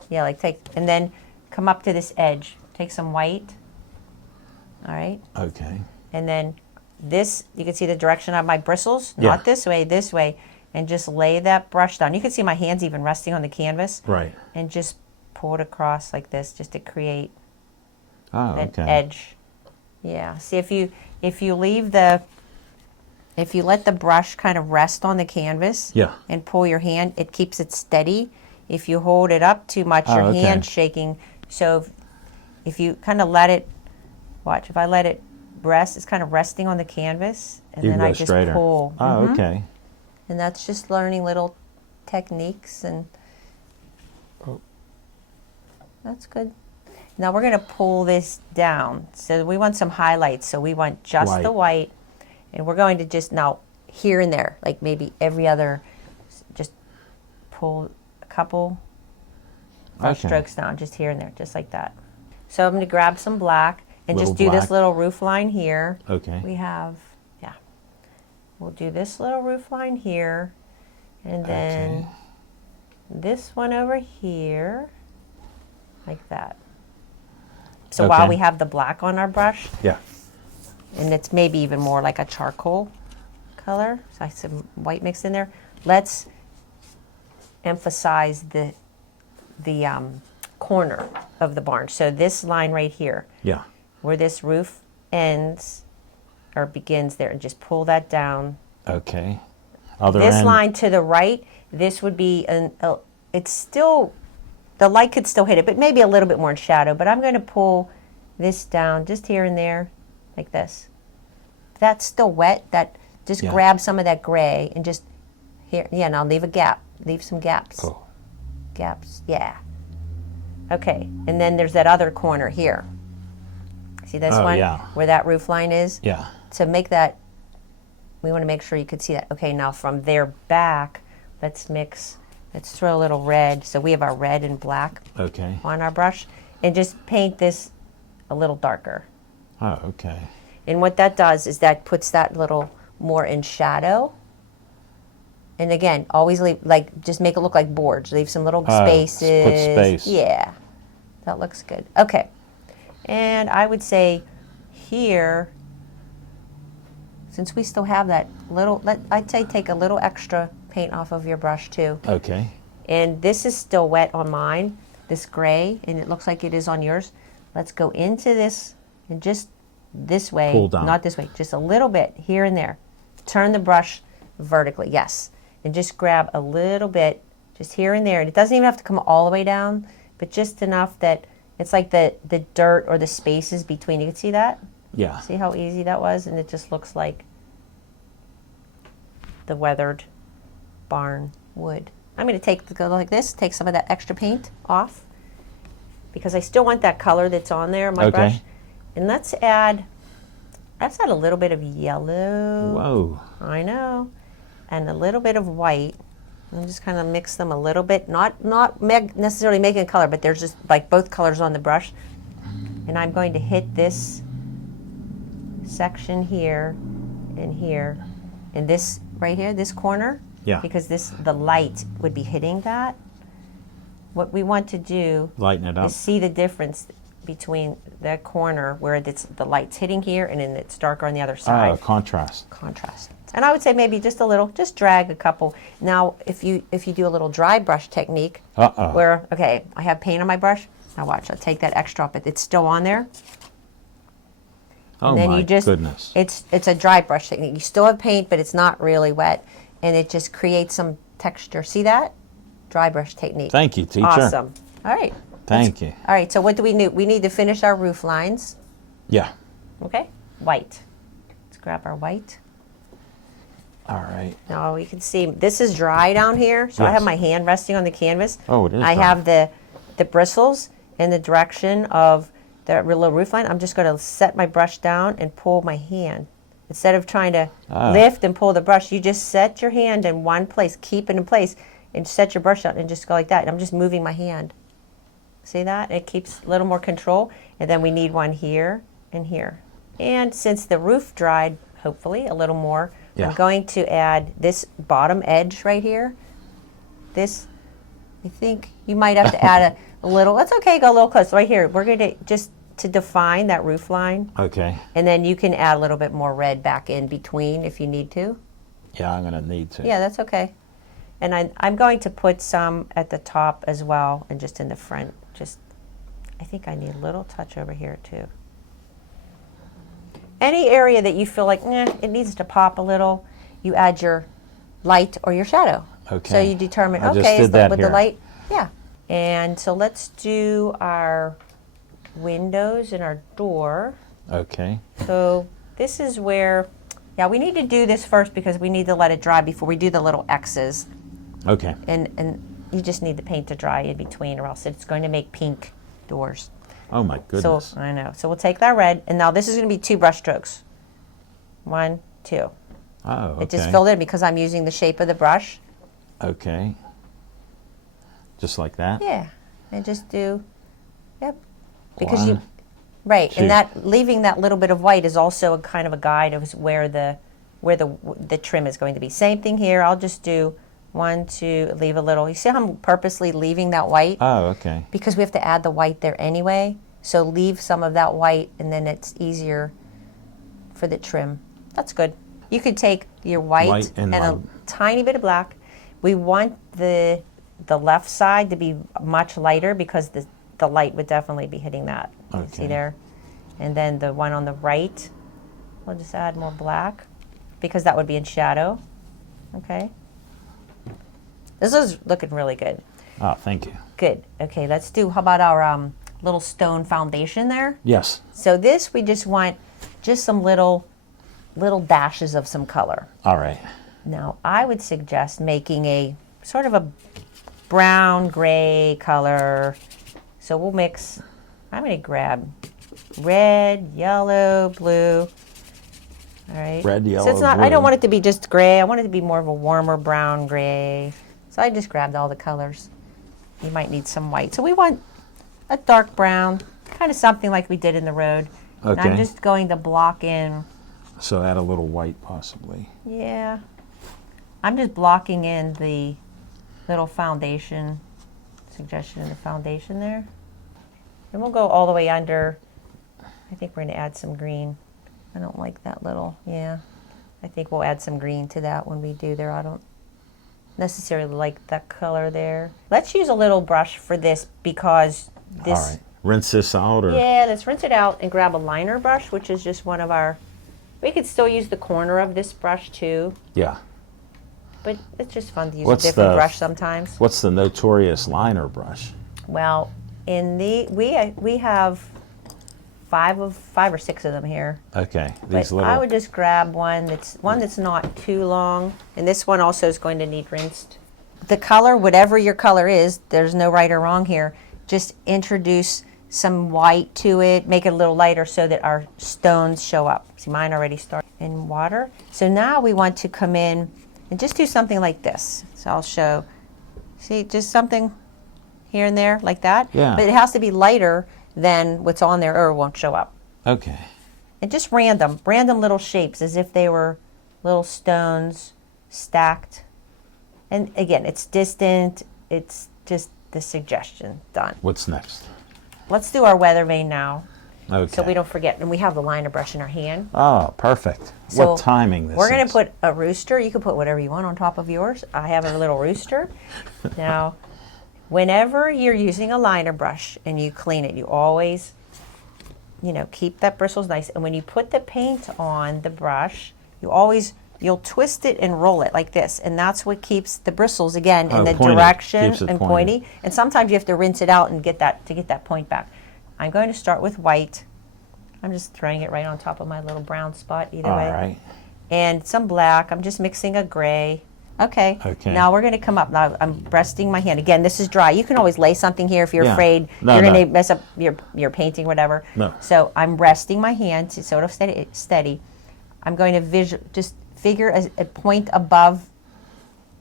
Yeah, like take, and then come up to this edge. Take some white. All right. Okay. And then this, you can see the direction of my bristles. Not this way. And just lay that brush down. You can see my hands even resting on the canvas. Right. And just pull it across like this, just to create that edge. Yeah. See, if you leave the, if you let the brush kind of rest on the canvas. And pull your hand, it keeps it steady. If you hold it up too much, your hand's shaking. So if you kind of let it, watch. If I let it rest, it's kind of resting on the canvas, and then I just pull. Okay. And that's just learning little techniques, and that's good. Now we're going to pull this down. So we want some highlights. So we want just the white, and we're going to just now here and there, like maybe every other, just pull a couple brush strokes down, just here and there, just like that. So I'm going to grab some black and just do this little roof line here. Okay. We have, we'll do this little roof line here, and then this one over here, like that. So while we have the black on our brush, and it's maybe even more like a charcoal color, so I have some white mixed in there, let's emphasize the corner of the barn. So this line right here, where this roof ends, or begins there, and just pull that down. Okay. This line to the right, this would be it's still, the light could still hit it, but maybe a little bit more in shadow. But I'm going to pull this down just here and there, like this. That's still wet. That just grab some of that gray and just here. Yeah, and I'll leave a gap. Leave some gaps. Gaps. Yeah. Okay. And then there's that other corner here. See this one where that roof line is? Yeah. To make that, we want to make sure you could see that. Okay, now from there back, let's throw a little red. So we have our red and black on our brush, and just paint this a little darker. Oh, okay. And what that does is that puts that little more in shadow. And again, always leave, like, just make it look like boards. Leave some little spaces. Put space. Yeah, that looks good. Okay. And I would say here, since we still have that little, I'd say take a little extra paint off of your brush too. Okay. And this is still wet on mine, this gray, and it looks like it is on yours. Let's go into this and just this way, pull down. Not this way, just a little bit here and there. Turn the brush vertically, yes. And just grab a little bit, just here and there. And it doesn't even have to come all the way down, but just enough that it's like the dirt or the spaces between. You can see that? Yeah. See how easy that was? And it just looks like the weathered barn wood. I'm going to go like this, take some of that extra paint off, because I still want that color that's on there on my brush. And let's add a little bit of yellow. Whoa. I know. And a little bit of white. And just kind of mix them a little bit, not necessarily making a color, but there's just like both colors on the brush. And I'm going to hit this section here and here, and this right here, this corner, Yeah. Because the light would be hitting that. What we want to do Lighten it up. is see the difference between that corner where the light's hitting here and then it's darker on the other side. Oh, contrast. Contrast. And I would say maybe just a little, just drag a couple. Now, if you do a little dry brush technique, where, okay, I have paint on my brush. Now watch, I'll take that extra up, but it's still on there. Oh And then my you just, goodness. It's a dry brush technique. You still have paint, but it's not really wet. And it just creates some texture. See that? Dry brush technique. Thank you, teacher. Awesome. All right. Thank you. All right, so what do we need? We need to finish our roof lines. Yeah. Okay? White. Let's grab our white. All right. Now you can see this is dry down here, so I Yes. have my hand resting on the canvas. Oh, it is I dry. have the bristles in the direction of the little roof line. I'm just going to set my brush down and pull my hand. Instead of trying to lift and pull the brush, you just set your hand in one place, keep it in place, and set your brush out and just go like that. And I'm just moving my hand. See that? It keeps a little more control. And then we need one here and here. And since the roof dried, hopefully, a little more, Yeah. I'm going to add this bottom edge right here. This, I think you might have to add a little. That's okay, go a little close. Right here, we're going to just to define that roof line. Okay. And then you can add a little bit more red back in between if you need to. Yeah, I'm going to need to. Yeah, that's okay. And I'm going to put some at the top as well and just in the front. Just, I think I need a little touch over here too. Any area that you feel like, it needs to pop a little, you add your light or your shadow. Okay. So you determine, I just okay, did that with here. the light? Yeah. And so let's do our windows and our door. Okay. So this is where, yeah, we need to do this first because we need to let it dry before we do the little X's. Okay. And you just need the paint to dry in between or else it's going to make pink doors. Oh my goodness. So I know. So we'll take that red and now this is going to be 2 brush strokes. 1, 2. Oh, okay. It just filled in because I'm using the shape of the brush. Okay. Just like that? Yeah. And just do, yep. Because One, right. two. And that leaving that little bit of white is also a kind of a guide of where the trim is going to be. Same thing here. I'll just do 1, 2, leave a little. You see how I'm purposely leaving that white? Oh, okay. Because we have to add the white there anyway. So leave some of that white and then it's easier for the trim. That's good. You could take your white and a tiny bit of black. We want the left side to be much lighter because the light would definitely be hitting that. You see Okay. there? And then the one on the right, we'll just add more black because that would be in shadow. Okay. This is looking really good. Oh, thank you. Good. Okay, let's do, how about our little stone foundation there? Yes. So this, we just want just some little dashes of some color. All right. Now, I would suggest making a sort of a brown gray color. So we'll mix, I'm going to grab red, yellow, blue. All right. Red, yellow, so it's not, blue. I don't want it to be just gray. I want it to be more of a warmer brown gray. So I just grabbed all the colors. You might need some white. So we want a dark brown, kind of something like we did in the road. And I'm Okay. just going to block in. So add a little white possibly. Yeah. I'm just blocking in the little foundation, suggestion in the foundation there. And we'll go all the way under. I think we're going to add some green. I don't like that little, yeah. I think we'll add some green to that when we do there. I don't necessarily like that color there. Let's use a little brush for this because this, All right. Rinse this out or? yeah, let's rinse it out and grab a liner brush, which is just one of our, we could still use the corner of this brush too, Yeah. but it's just fun to use What's a different the- brush sometimes. What's the notorious liner brush? Well, in the, we have 5 or 6 of them here. Okay. But These little. I would just grab one that's not too long, and this one also is going to need rinsed. The color, whatever your color is, there's no right or wrong here. Just introduce some white to it, make it a little lighter so that our stones show up. See, mine already started in water. So now we want to come in and just do something like this. So I'll show. See, just something here and there like that. Yeah. But it has to be lighter than what's on there or it won't show up. Okay. And just random little shapes as if they were little stones stacked And again, it's distant. It's just the suggestion done. What's next? Let's do our weather vane now, Okay. so we don't forget. And we have the liner brush in our hand. Oh, perfect. So what timing this We're going is. to put a rooster. You can put whatever you want on top of yours. I have a little rooster. Now, whenever you're using a liner brush and you clean it, you always, keep that bristles nice. And when you put the paint on the brush, you'll twist it and roll it like this. And that's what keeps the bristles, again, in the pointy. direction Keeps it and pointy. pointy. And sometimes you have to rinse it out and get that point back. I'm going to start with white. I'm just throwing it right on top of my little brown spot either All way. right. And some black. I'm just mixing a gray. Okay. Okay. Now we're going to come up. Now I'm resting my hand. Again, this is dry. You can always lay something here if you're Yeah. afraid No, you're going no. to mess up your painting, whatever. No. So I'm resting my hand to sort of steady. I'm going to just figure a point above,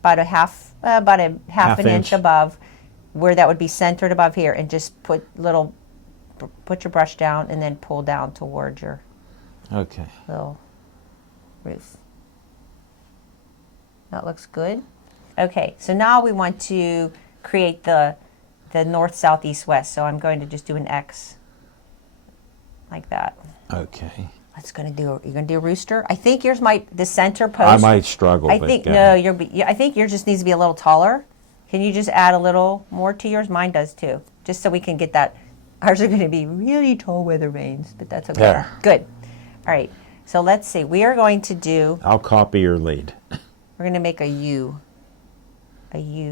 about a half an inch inch. above, where that would be centered above here, and just put your brush down and then pull down towards your Okay. little roof. That looks good. Okay, so now we want to create the north, south, east, west. So I'm going to just do an X like that. Okay. You're gonna do a rooster. I think yours the center I post. might struggle. I but think go no, ahead. I think yours just needs to be a little taller. Can you just add a little more to yours? Mine does too. Just so we can get that. Ours are going to be really tall weather vanes, but that's okay. There. Good. All right. So let's see. We are going to do. I'll copy your lead. We're going to make a U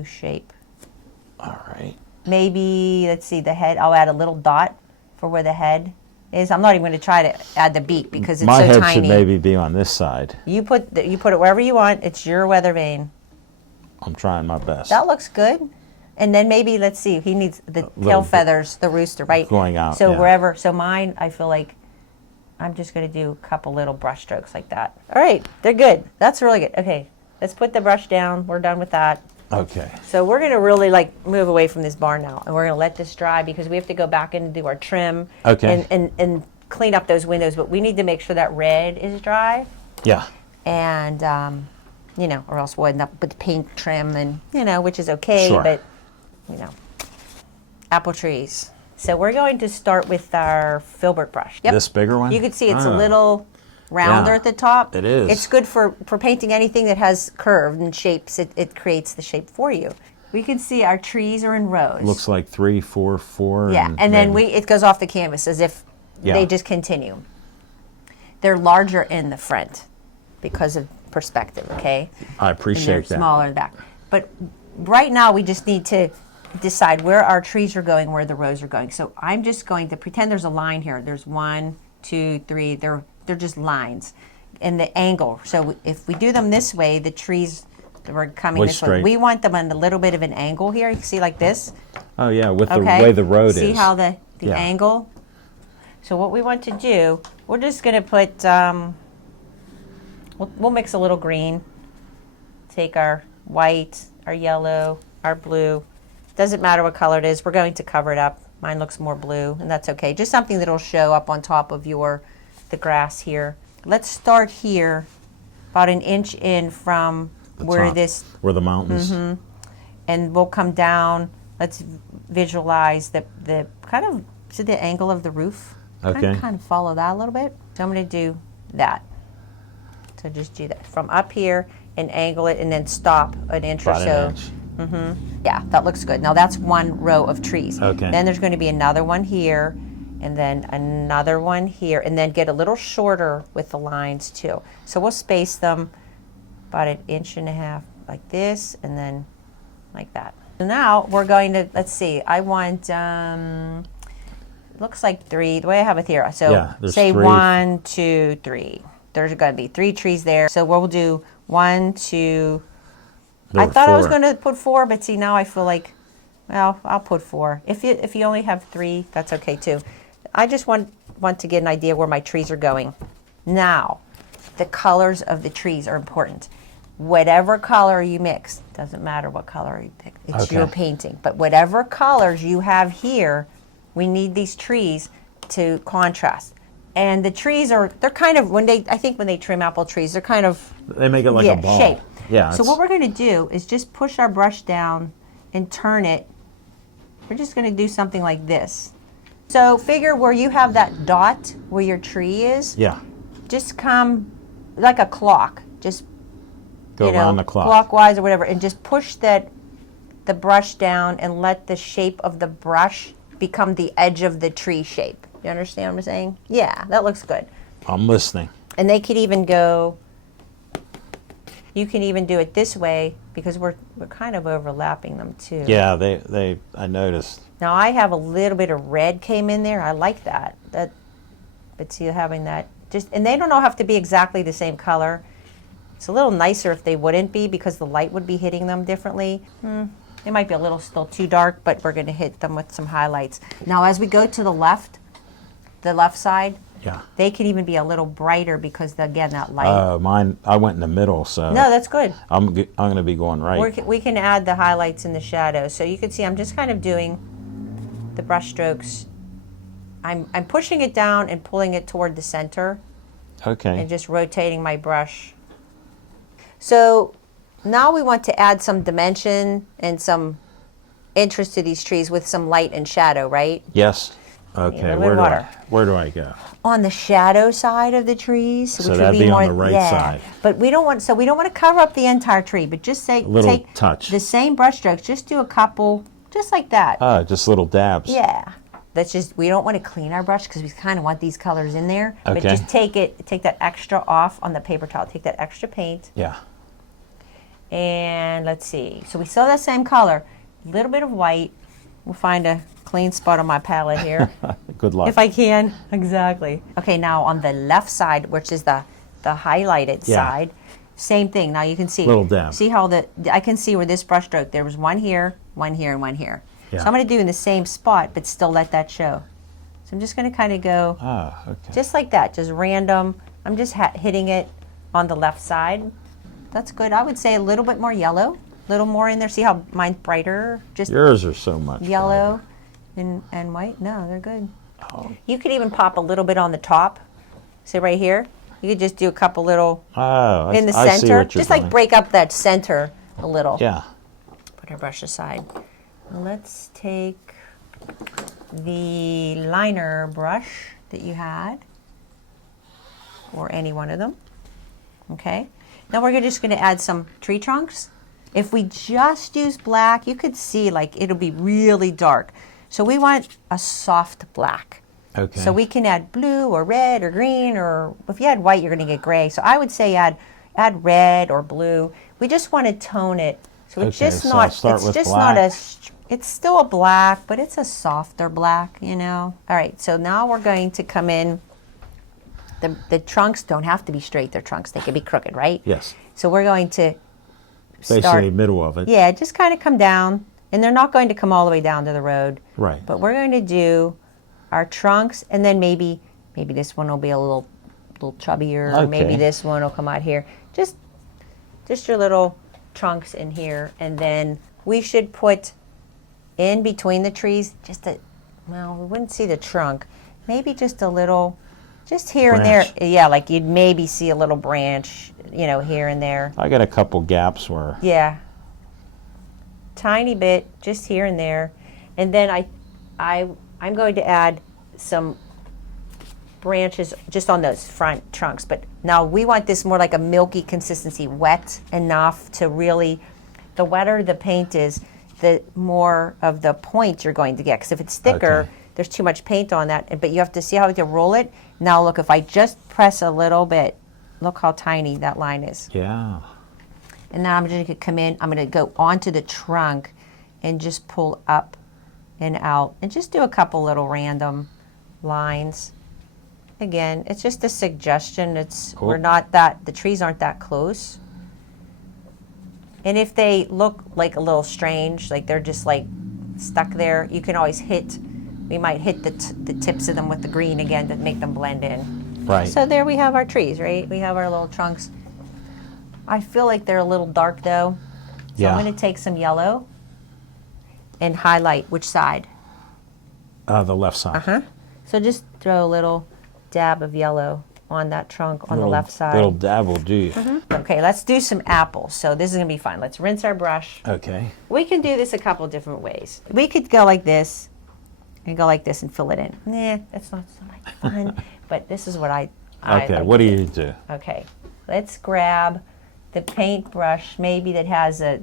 shape. All right. Maybe let's see the head. I'll add a little dot for where the head is. I'm not even going to try to add the beak because it's My so head tiny. should maybe be on this side. You put it wherever you want. It's your weather vane. I'm trying my best. That looks good. And then maybe, let's see, he needs the tail little feathers, the rooster, right? going out, So yeah. so mine, I feel like I'm just going to do a couple little brush strokes like that. All right, they're good. That's really good. Okay, let's put the brush down. We're done with that. Okay. So we're going to really move away from this bar now, and we're going to let this dry because we have to go back in and do our trim Okay. and clean up those windows. But we need to make sure that red is dry. Yeah. And, or else we'll end up with paint trim and, which is okay, Sure. but, apple trees. So we're going to start with our filbert brush. Yep. This bigger one? You can see it's a Oh. little rounder Yeah, at the top. it is. It's good for painting anything that has curve and shapes. It creates the shape for you. We can see our trees are in rows. Looks like 3, 4, 4. Yeah, and then maybe- it goes off the canvas as if Yeah. they just continue. They're larger in the front because of perspective, okay? I And appreciate they're that. smaller in the back. But right now we just need to decide where our trees are going, where the rows are going. So I'm just going to pretend there's a line here. There's 1, 2, 3. They're just lines. And the angle. So if we do them this way, the trees are coming Way this way. straight. We want them on a little bit of an angle here. You can see like this. Oh, yeah, with the Okay. way the road See is. how the Yeah. angle? So what we want to do, we're just going to put, we'll mix a little green. Take our white, our yellow, our blue. Doesn't matter what color it is. We're going to cover it up. Mine looks more blue, and that's okay. Just something that'll show up on top of the grass here. Let's start here, about an inch in from The where top, this, Where the mountains. and we'll come down. Let's visualize the kind of, see the angle of the roof? Okay. Kind of follow that a little bit. So I'm going to do that. So just do that from up here and angle it and then stop an inch or About so. an inch. Yeah, that looks good. Now that's one row of trees. Okay. Then there's going to be another one here, and then another one here, and then get a little shorter with the lines too. So we'll space them about 1.5 inches like this, and then like that. So now we're going to, let's see, I want, looks like 3, the way I have it here. So Yeah, there's say 3. 1, 2, 3. There's going to be 3 trees there. So we'll do 1, 2. There I were thought I was 4. going to put 4, but see now I feel like, well, I'll put 4. If you only have 3, that's okay too. I just want to get an idea where my trees are going. Now, the colors of the trees are important. Whatever color you mix, doesn't matter what color you pick. It's Okay. your painting. But whatever colors you have here, we need these trees to contrast. And the trees they're kind of, I think when they trim apple trees, they're kind of, They make it like a ball. shape. Yeah. So what we're going to do is just push our brush down and turn it. We're just going to do something like this. So figure where you have that dot where your tree is. Yeah. Just come like a clock. Just Go around the clock. clockwise or whatever, and just push the brush down and let the shape of the brush become the edge of the tree shape. You understand what I'm saying? Yeah, that looks good. I'm listening. And they could even go, you can even do it this way because we're kind of overlapping them too. Yeah, I noticed. Now I have a little bit of red came in there. I like that. But see, having that and they don't all have to be exactly the same color. It's a little nicer if they wouldn't be because the light would be hitting them differently. They might be a little still too dark, but we're going to hit them with some highlights. Now as we go to the left side, Yeah. they can even be a little brighter because again that light. Mine, I went in the middle, so No, that's good. I'm going to be going right. We can add the highlights and the shadows. So you can see I'm just kind of doing the brush strokes. I'm pushing it down and pulling it toward the center Okay. and just rotating my brush. So now we want to add some dimension and some interest to these trees with some light and shadow, right? Yes. Okay. little bit of water. Where do I go? On the shadow side of the trees, So which that'd would be be on more the right yeah. side. But we don't want to cover up the entire tree, but just say little take touch. the same brush strokes, just do a couple, just like that. Just little dabs. Yeah. That's just, we don't want to clean our brush because we kind of want these colors in there. But Okay. just take that extra off on the paper towel. Take that extra paint. Yeah. And let's see. So we still have that same color. A little bit of white. We'll find a clean spot on my palette here. Good luck. If I can. Exactly. Okay, now on the left side, which is the highlighted Yeah. side, same thing. Now you can see. Little dab. See how I can see where this brush stroke, there was one here, and one here. Yeah. So I'm going to do in the same spot, but still let that show. So I'm just going to kind of go Okay. just like that, just random. I'm just hitting it on the left side. That's good. I would say a little bit more yellow, a little more in there. See how mine's brighter? Just Yours are so much yellow and white. No, they're good. Oh. You could even pop a little bit on the top. See right here? You could just do a couple little brighter. in the I see center. what you're Just like doing. break up that center a little. Yeah. Put our brush aside. Let's take the liner brush that you had, or any one of them. Okay. Now we're just going to add some tree trunks. If we just use black, you could see like it'll be really dark. So we want a soft black. Okay. So we can add blue or red or green, or if you add white, you're going to get gray. So I would say add red or blue. We just want to tone it. So it's Okay, just so not. I'll start it's with just black. not a. It's still a black, but it's a softer black. You know. All right. So now we're going to come in. The trunks don't have to be straight. They're trunks. They can be crooked, right? Yes. So we're going to Basically, start. middle of it. Yeah, just kind of come down, and they're not going to come all the way down to the road. Right. But we're going to do our trunks, and then maybe this one will be a little chubbier, or maybe Okay. this one will come out here. Just your little trunks in here, and then we should put in between the trees we wouldn't see the trunk, maybe just a little, just here and Branch. there. Yeah, like you'd maybe see a little branch, here and there. I got a couple gaps where. Yeah. Tiny bit, just here and there. And then I'm going to add some branches just on those front trunks. But now we want this more like a milky consistency, wet enough to really, the wetter the paint is, the more of the point you're going to get. Because if it's thicker, Okay. there's too much paint on that. But you have to see how to roll it. Now look, if I just press a little bit, look how tiny that line is. Yeah. And now I'm just going to come in, I'm going to go onto the trunk and just pull up and out and just do a couple little random lines. Again, it's just a suggestion. We're not that, the trees aren't that close. And if they look like a little strange, like they're just like stuck there, you can always we might hit the tips of them with the green again to make them blend in. Right. So there we have our trees, right? We have our little trunks. I feel like they're a little dark though. So Yeah. I'm going to take some yellow and highlight which side. The left side. So just throw a little dab of yellow on that trunk on the left side. Little dab will do you. Okay, let's do some apples. So this is gonna be fun. Let's rinse our brush. Okay. We can do this a couple different ways. We could go like this and go like this and fill it in. Nah, that's not so much fun, but this is what I Okay, like what to do you do? Okay, let's grab the paintbrush maybe that has a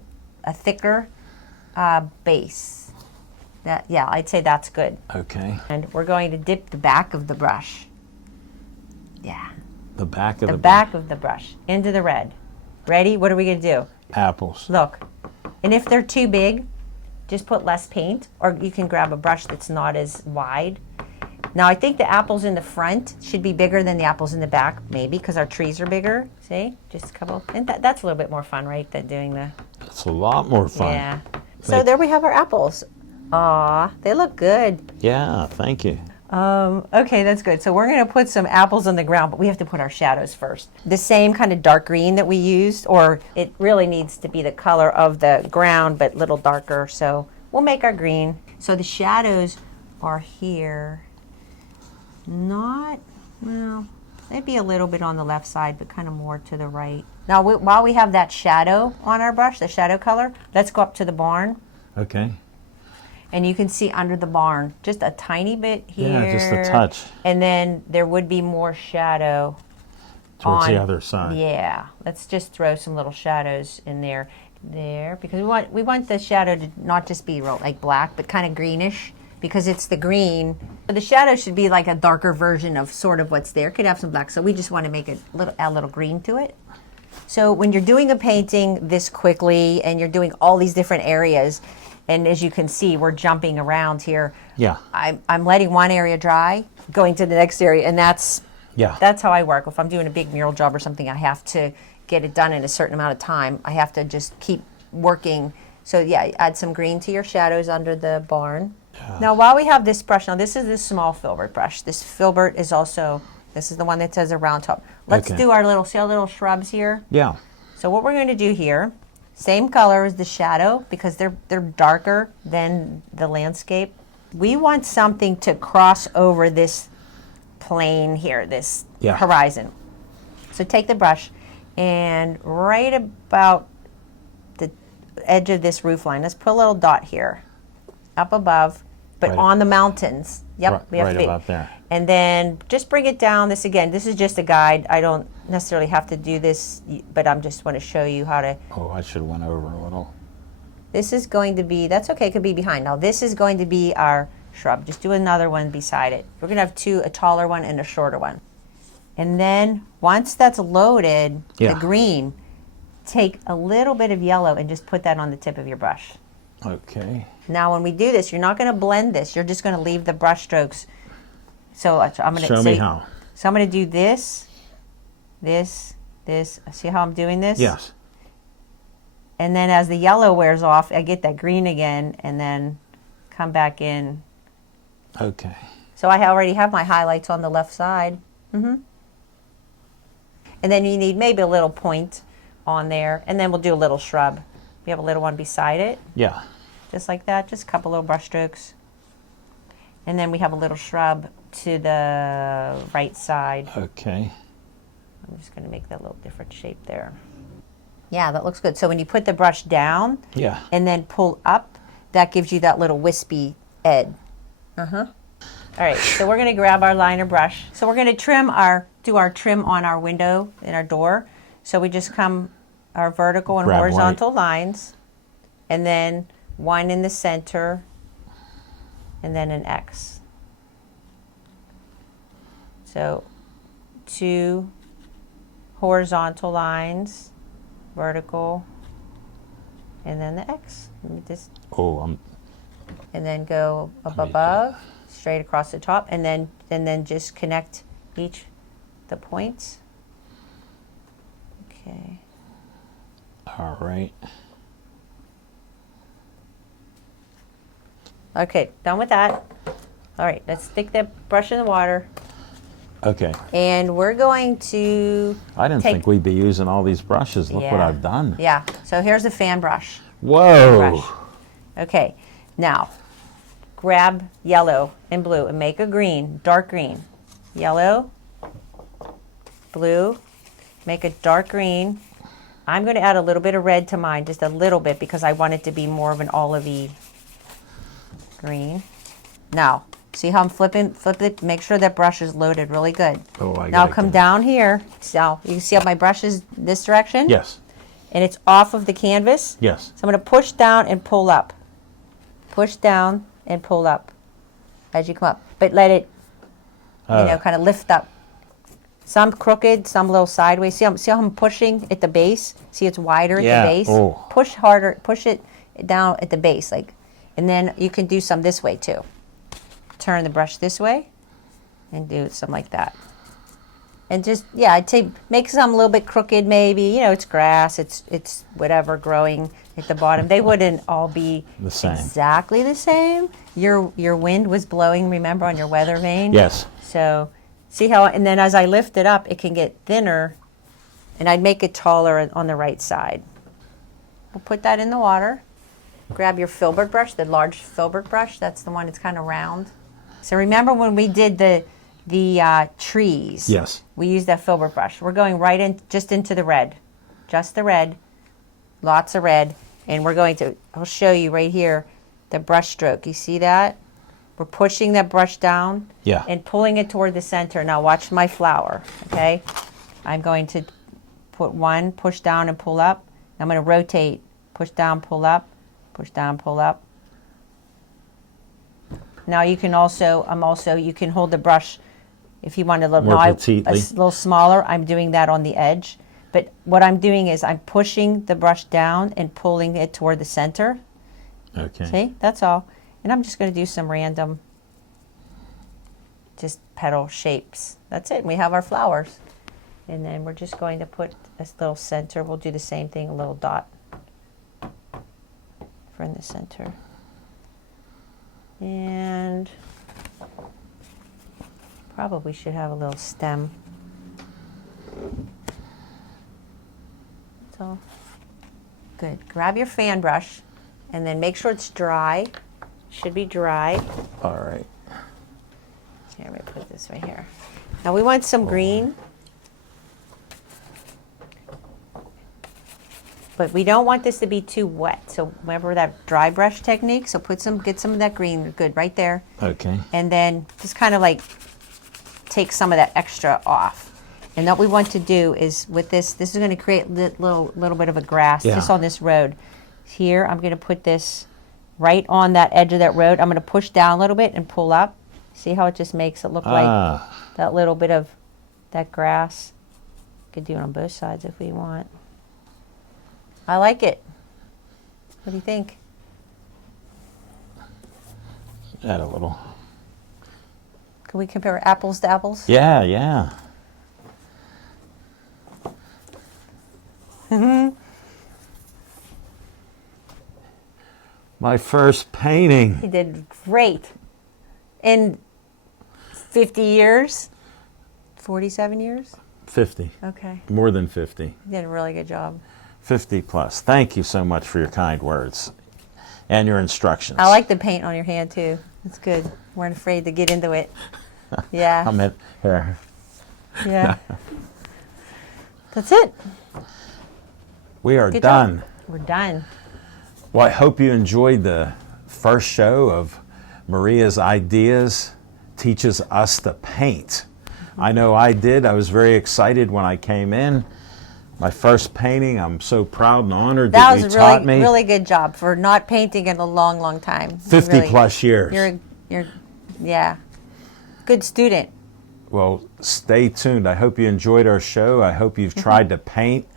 thicker base. Yeah, I'd say that's good. Okay. And we're going to dip the back of the brush. Yeah, The back of the the back of the brush into the red. Ready? What are we going to do? apples. Look, and if they're too big, just put less paint, or you can grab a brush that's not as wide. Now, I think the apples in the front should be bigger than the apples in the back, maybe, because our trees are bigger. See? Just a couple. And that's a little bit more fun, right, than doing the... It's a lot more fun. Yeah. So there we have our apples. Aw, they look good. Yeah, thank you. Okay, that's good. So we're going to put some apples on the ground, but we have to put our shadows first. The same kind of dark green that we used, or it really needs to be the color of the ground, but a little darker. So we'll make our green. So the shadows are here. Not, well, maybe a little bit on the left side, but kind of more to the right. Now, while we have that shadow on our brush, the shadow color, let's go up to the barn. Okay. And you can see under the barn, just a tiny bit here. Yeah, just a touch. And then there would be more shadow Towards the on- other side. Yeah, let's just throw some little shadows in there, because we want the shadow to not just be real, like black, but kind of greenish, because it's the green. But the shadow should be like a darker version of sort of what's there. Could have some black, so we just want to make it add a little green to it. So when you're doing a painting this quickly and you're doing all these different areas, and as you can see, we're jumping around here. Yeah. I'm letting one area dry, going to the next area, and that's how I work. If I'm doing a big mural job or something, I have to get it done in a certain amount of time. I have to just keep working. So yeah, add some green to your shadows under the barn. Yeah. Now while we have this brush, now this is the small filbert brush. This filbert is also, this is the one that says a round top. Let's do our little shrubs here. Yeah. So what we're going to do here, same color as the shadow, because they're darker than the landscape. We want something to cross over this plane here, this horizon. So take the brush and right about the edge of this roof line, let's put a little dot here, up above, but on the mountains. Yep, we have to be about there. And then just bring it down. This is just a guide. I don't necessarily have to do this, but I'm just want to show you how to. Oh, I should have went over a little. This is going to be, that's okay, it could be behind. Now this is going to be our shrub. Just do another one beside it. We're going to have two, a taller one and a shorter one. And then once that's loaded, the green, take a little bit of yellow and just put that on the tip of your brush. Okay. Now when we do this, you're not going to blend this. You're just going to leave the brush strokes. So I'm going to show me how. So I'm going to do this, this. See how I'm doing this? Yes. And then as the yellow wears off, I get that green again, and then come back in. Okay. So I already have my highlights on the left side. And then you need maybe a little point on there, and then we'll do a little shrub. We have a little one beside it. Yeah. Just like that, just a couple little brush strokes. And then we have a little shrub to the right side. Okay. I'm just going to make that a little different shape there. Yeah, that looks good. So when you put the brush down and then pull up, that gives you that little wispy edge. All right, so we're going to grab our liner brush. So we're going to do our trim on our window in our door. So we just come our vertical and horizontal lines, and then one in the center, and then an X. So 2 horizontal lines, vertical, and then the X. Let me just, and then go up above, straight across the top, and then just connect the points. Okay. All right. Okay, done with that. All right, let's stick that brush in the water. Okay. And we're going to I didn't think we'd be using all these brushes. Look what I've done. Yeah, so here's a fan brush. Whoa. Brush. Okay, now grab yellow and blue and make a green, dark green. Yellow blue, make a dark green. I'm going to add a little bit of red to mine, just a little bit, because I want it to be more of an olivey green. Now, see how I'm flipping? Flip it. Make sure that brush is loaded really good. Oh, I now got it. come down here. So you see how my brush is this direction? Yes. And it's off of the canvas? Yes. So I'm going to push down and pull up. Push down and pull up as you come up. But let it, kind of lift up. Some crooked, some a little sideways. See how I'm pushing at the base? See it's wider at the base? Oh. Push harder, push it down at the base. And then you can do some this way too. Turn the brush this way and do some like that. And just, I'd say make some a little bit crooked maybe. It's grass, it's whatever growing at the bottom. They wouldn't all be The same. exactly the same. Your wind was blowing, remember, on your weather vane? Yes. So see how, and then as I lift it up, it can get thinner, and I'd make it taller on the right side. We'll put that in the water. Grab your filbert brush, the large filbert brush. That's the one that's kind of round. So remember when we did the trees? Yes. We used that filbert brush. We're going right in, just into the red. Just the red. Lots of red. And we're going to, I'll show you right here, the brush stroke. You see that? We're pushing that brush down Yeah. and pulling it toward the center. Now watch my flower, okay? I'm going to put one, push down and pull up. I'm going to rotate, push down, pull up, push down, pull up. Now you can also, you can hold the brush if you want a little, More a petitely. little smaller. I'm doing that on the edge. But what I'm doing is I'm pushing the brush down and pulling it toward the center. Okay. See, that's all. And I'm just going to do some random, just petal shapes. That's it. And we have our flowers. And then we're just going to put this little center. We'll do the same thing, a little dot for in the center. And probably should have a little stem. That's all. Good. Grab your fan brush and then make sure it's dry. Should be dry. All right. Here, let me put this right here. Now we want some green. But we don't want this to be too wet. So remember that dry brush technique? So get some of that green, good, right there. Okay. And then just kind of like take some of that extra off. And what we want to do is with this is going to create little bit of a grass just on this road. Here, I'm going to put this right on that edge of that road. I'm going to push down a little bit and pull up. See how it just makes it look like that little bit of that grass? Could do it on both sides if we want. I like it. What do you think? Add a little. Can we compare apples to apples? Yeah, yeah. My first painting. He did great. In 50 years? 47 years? 50. Okay. More than 50. You did a really good job. 50 plus. Thank you so much for your kind words and your instructions. I like the paint on your hand too. It's good. Weren't afraid to get into it. Yeah. I'm at here. Yeah. That's it. We are Good done. job. We're done. Well, I hope you enjoyed the first show of Maria's Ideas Teaches Us to Paint. I know I did. I was very excited when I came in. My first painting, I'm so proud and honored that you taught me. Really good job for not painting in a long, long time. 50 plus years. Yeah, good student. Well, stay tuned. I hope you enjoyed our show. I hope you've tried to paint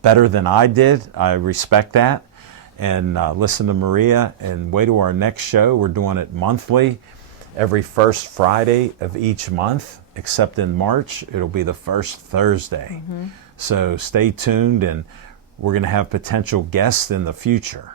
better than I did. I respect that. And listen to Maria and wait to our next show. We're doing it monthly, every first Friday of each month, except in March, it'll be the first Thursday. So stay tuned, and we're going to have potential guests in the future.